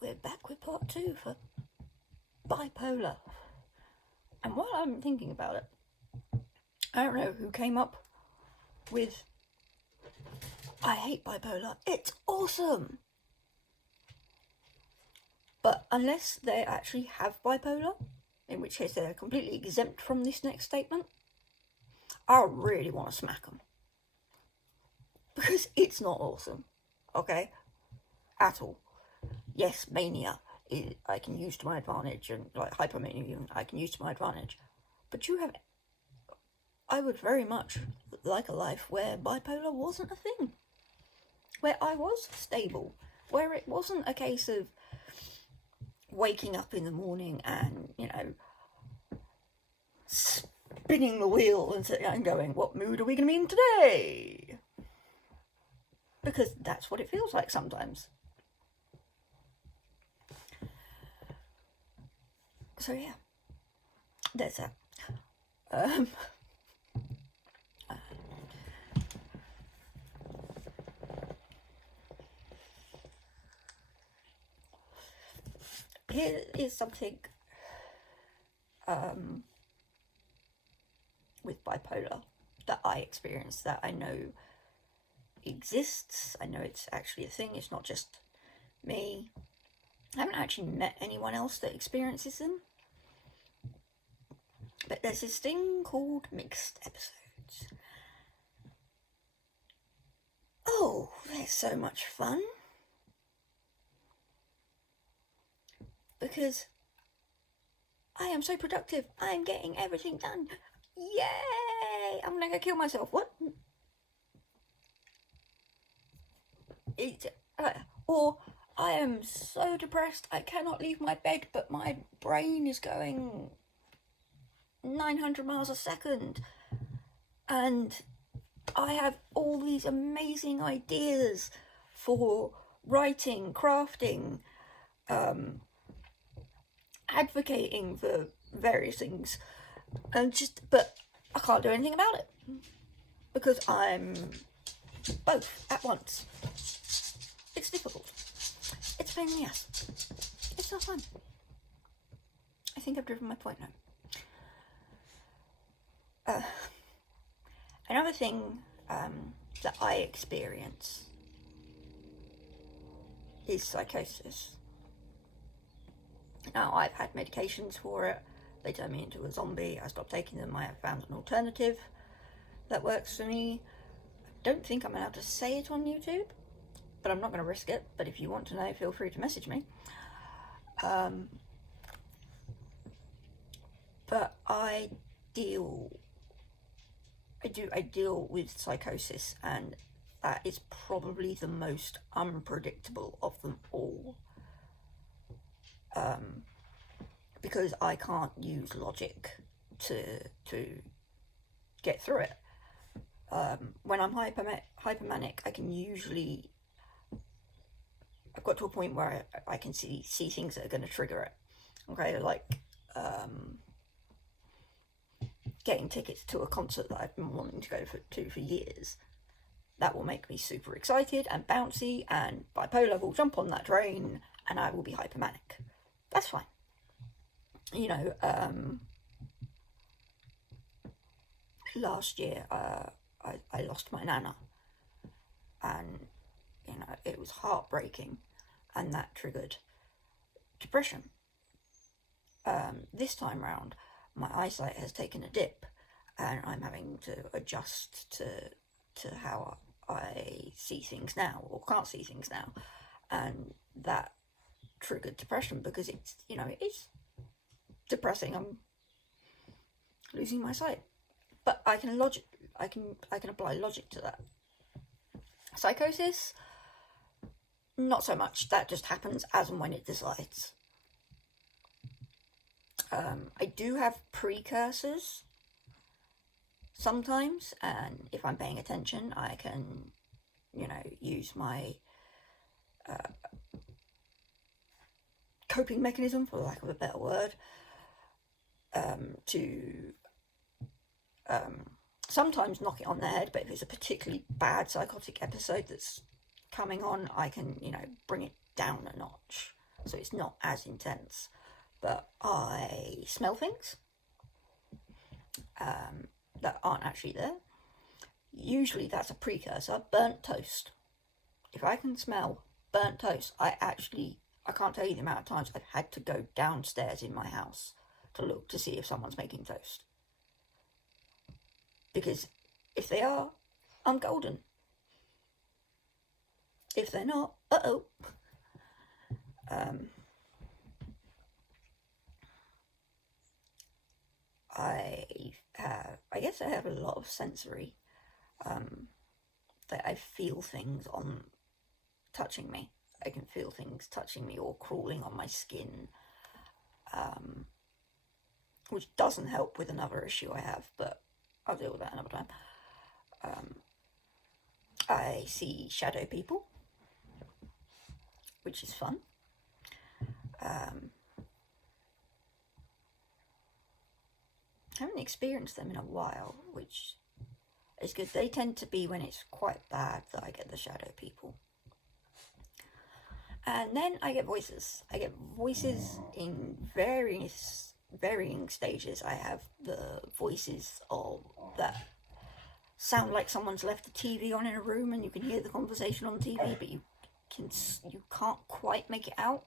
we're back with part 2 for bipolar. And while I'm thinking about it, I don't know who came up with I hate bipolar. It's awesome! But unless they actually have bipolar, in which case they're completely exempt from this next statement, I really want to smack them. Because it's not awesome, okay? At all. Yes, mania I can use to my advantage, and like hypomania I can use to my advantage. But I would very much like a life where bipolar wasn't a thing. Where I was stable. Where it wasn't a case of waking up in the morning and, spinning the wheel and going, what mood are we going to be in today? Because that's what it feels like sometimes. So yeah, there's that. Here is something with bipolar that I experienced, that I know exists. I know it's actually a thing. It's not just me. I haven't actually met anyone else that experiences them. But there's this thing called mixed episodes. Oh, they're so much fun. Because I am so productive. I am getting everything done. Yay! I'm gonna go kill myself. What? Or I am so depressed I cannot leave my bed, but my brain is going 900 miles a second. And I have all these amazing ideas for writing, crafting, advocating for various things, but I can't do anything about it because I'm both at once. It's difficult. It's a pain in the ass. It's not fun. I think I've driven my point now. Another thing that I experience is psychosis. Now, I've had medications for it. They turned me into a zombie. I stopped taking them. I have found an alternative that works for me. I don't think I'm allowed to say it on YouTube, but I'm not going to risk it. But if you want to know, feel free to message me. But I deal with psychosis, and that is probably the most unpredictable of them all. Because I can't use logic to get through it. When I'm hypomanic, I can usually... I've got to a point where I can see things that are going to trigger it. Okay, like getting tickets to a concert that I've been wanting to go to for years. That will make me super excited and bouncy, and bipolar will jump on that train and I will be hypomanic. That's fine. Last year I lost my nana, and it was heartbreaking, and that triggered depression. This time round my eyesight has taken a dip, and I'm having to adjust to how I see things now, or can't see things now, and that triggered depression because it's depressing. I'm losing my sight, but I can apply logic to that. Psychosis, not so much. That just happens as and when it decides. I do have precursors sometimes, and if I'm paying attention, I can use my coping mechanism, for lack of a better word, to sometimes knock it on the head. But if it's a particularly bad psychotic episode that's coming on, I can bring it down a notch. so it's not as intense. But I smell things that aren't actually there. Usually that's a precursor. Burnt toast. If I can smell burnt toast, I can't tell you the amount of times I've had to go downstairs in my house to look to see if someone's making toast. Because if they are, I'm golden. If they're not, uh-oh. I guess I have a lot of sensory, that I feel things on touching me. I can feel things touching me or crawling on my skin, which doesn't help with another issue I have, but I'll deal with that another time. I see shadow people, which is fun. I haven't experienced them in a while, which is good. They tend to be when it's quite bad that I get the shadow people. And then I get voices. I get voices in varying stages. I have the voices of that sound like someone's left the TV on in a room and you can hear the conversation on TV, but you can't quite make it out.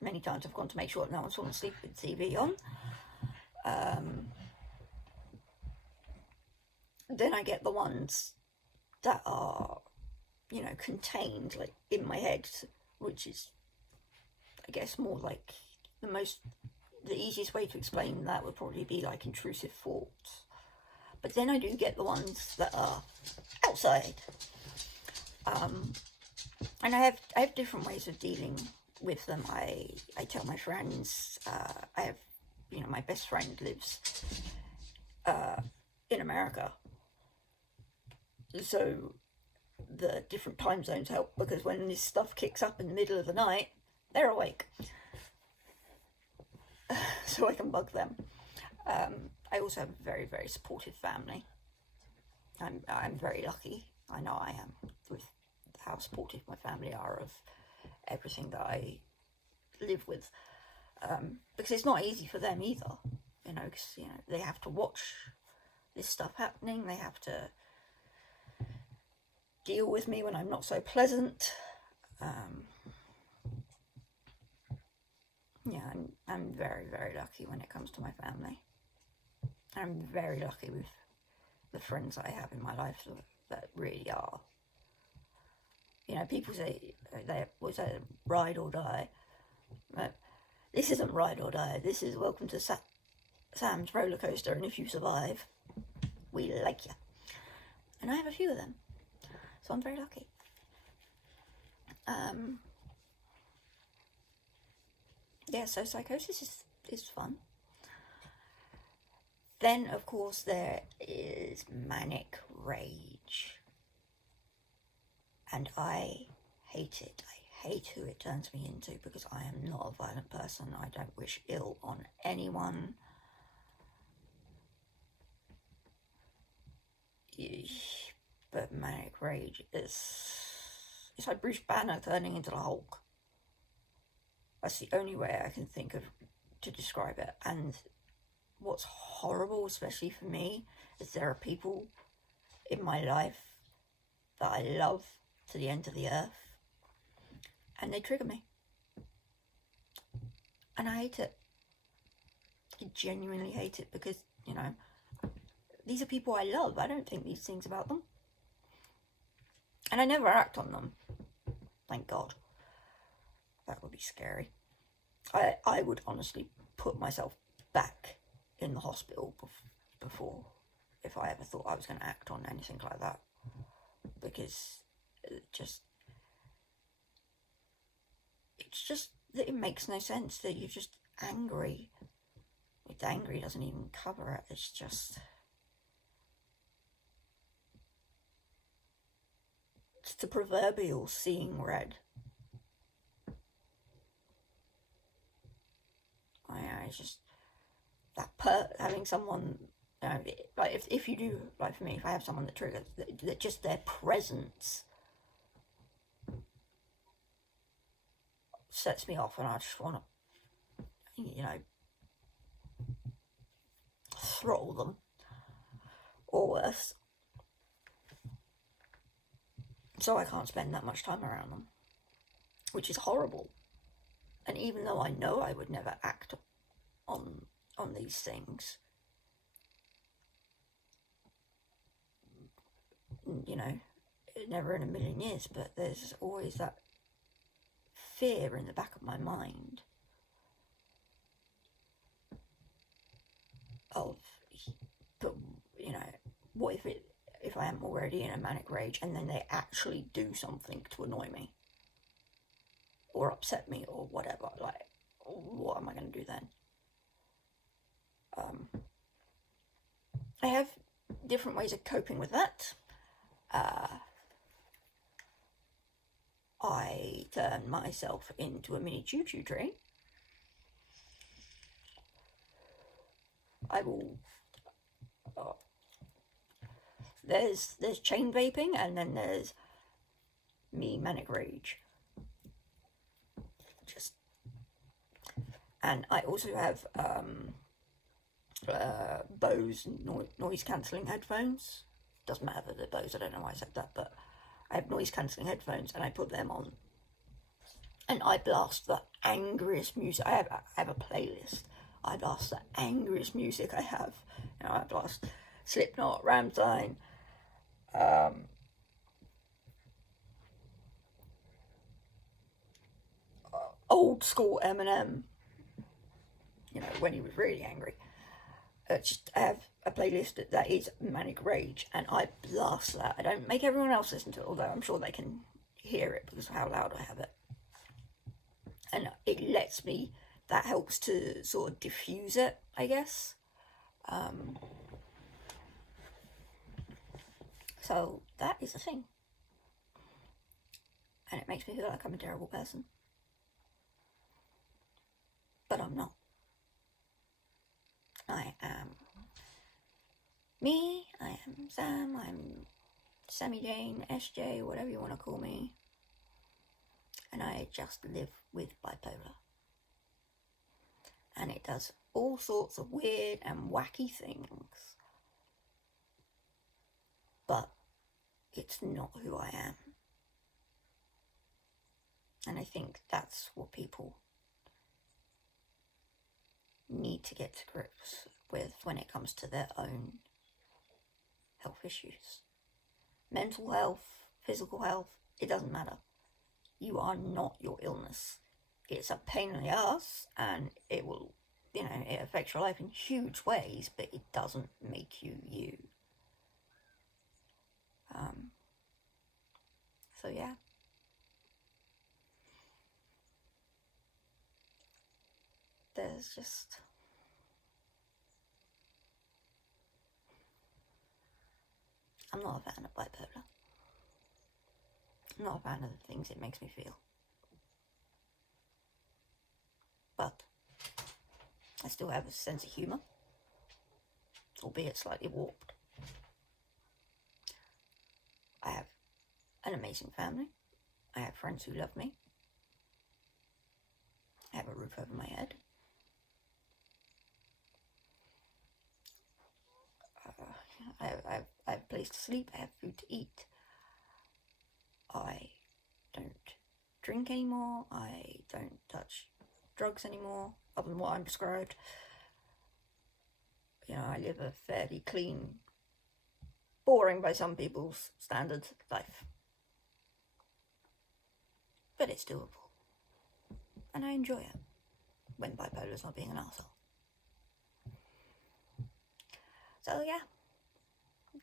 Many times I've gone to make sure that no one's fallen asleep with the TV on. Then I get the ones that are, contained, like, in my head, which is, I guess, more like the easiest way to explain that would probably be like intrusive thoughts. But then I do get the ones that are outside. And I have different ways of dealing with them. I tell my friends, I have, my best friend lives in America. So the different time zones help, because when this stuff kicks up in the middle of the night, they're awake. So I can bug them. I also have a very, very supportive family. I'm very lucky. I know I am, with how supportive my family are of everything that I live with. Because it's not easy for them either, because, they have to watch this stuff happening. They have to deal with me when I'm not so pleasant. I'm very, very lucky when it comes to my family. I'm very lucky with the friends I have in my life that really are. People say they always say ride or die. But this isn't ride or die. This is welcome to Sam's roller coaster, and if you survive, we like you. And I have a few of them, so I'm very lucky. So psychosis is fun. Then, of course, there is manic rage. And I hate it. I hate who it turns me into, because I am not a violent person. I don't wish ill on anyone. But manic rage it's like Bruce Banner turning into the Hulk. That's the only way I can think of to describe it. And what's horrible, especially for me, is there are people in my life that I love to the end of the earth, and they trigger me. And I hate it. I genuinely hate it, because, these are people I love. I don't think these things about them. And I never act on them. Thank God. That would be scary. I would honestly put myself back in the hospital before, if I ever thought I was going to act on anything like that. Because it's just that it makes no sense that you're just angry. It's angry doesn't even cover it. It's just... it's the proverbial seeing red. It's just that having someone, like if you do, like for me, if I have someone that triggers, that just their presence sets me off and I just want to, you know, throttle them, or worse. So I can't spend that much time around them, which is horrible. And even though I know I would never act on these things, you know, never in a million years, but there's always that fear in the back of my mind of, but, you know, what if I am already in a manic rage and then they actually do something to annoy me or upset me or whatever, like, what am I going to do then? I have different ways of coping with that. I turn myself into a mini choo-choo train. I will... there's chain vaping, and then there's me manic rage. And I also have Bose noise cancelling headphones. Doesn't matter that they're Bose, I don't know why I said that, but I have noise cancelling headphones and I put them on and I blast the angriest music. I have a playlist. I blast the angriest music I have. You know, I blast Slipknot, Rammstein, old school Eminem, you know, when he was really angry. I have a playlist that is manic rage, and I blast that. I don't make everyone else listen to it, although I'm sure they can hear it because of how loud I have it. And it lets me, that helps to sort of diffuse it, I guess. So that is a thing. And it makes me feel like I'm a terrible person. But I'm not. I am me, I am Sam, I'm Sammy Jane, SJ, whatever you want to call me. And I just live with bipolar. And it does all sorts of weird and wacky things. But it's not who I am. And I think that's what people need to get to grips with when it comes to their own health issues. Mental health, physical health, it doesn't matter. You are not your illness. It's a pain in the ass and it will, you know, it affects your life in huge ways, but it doesn't make you you. So yeah. There's just... I'm not a fan of bipolar. I'm not a fan of the things it makes me feel. But I still have a sense of humour, albeit slightly warped. I have an amazing family. I have friends who love me. I have a roof over my head. I have a place to sleep. I have food to eat. I don't drink anymore. I don't touch drugs anymore, other than what I'm prescribed. You know, I live a fairly clean, boring by some people's standards, life. But it's doable. And I enjoy it when bipolar's not being an arsehole. So yeah,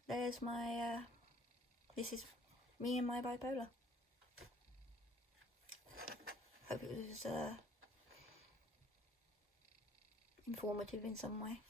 there's my, this is me and my bipolar. Hope it was informative in some way.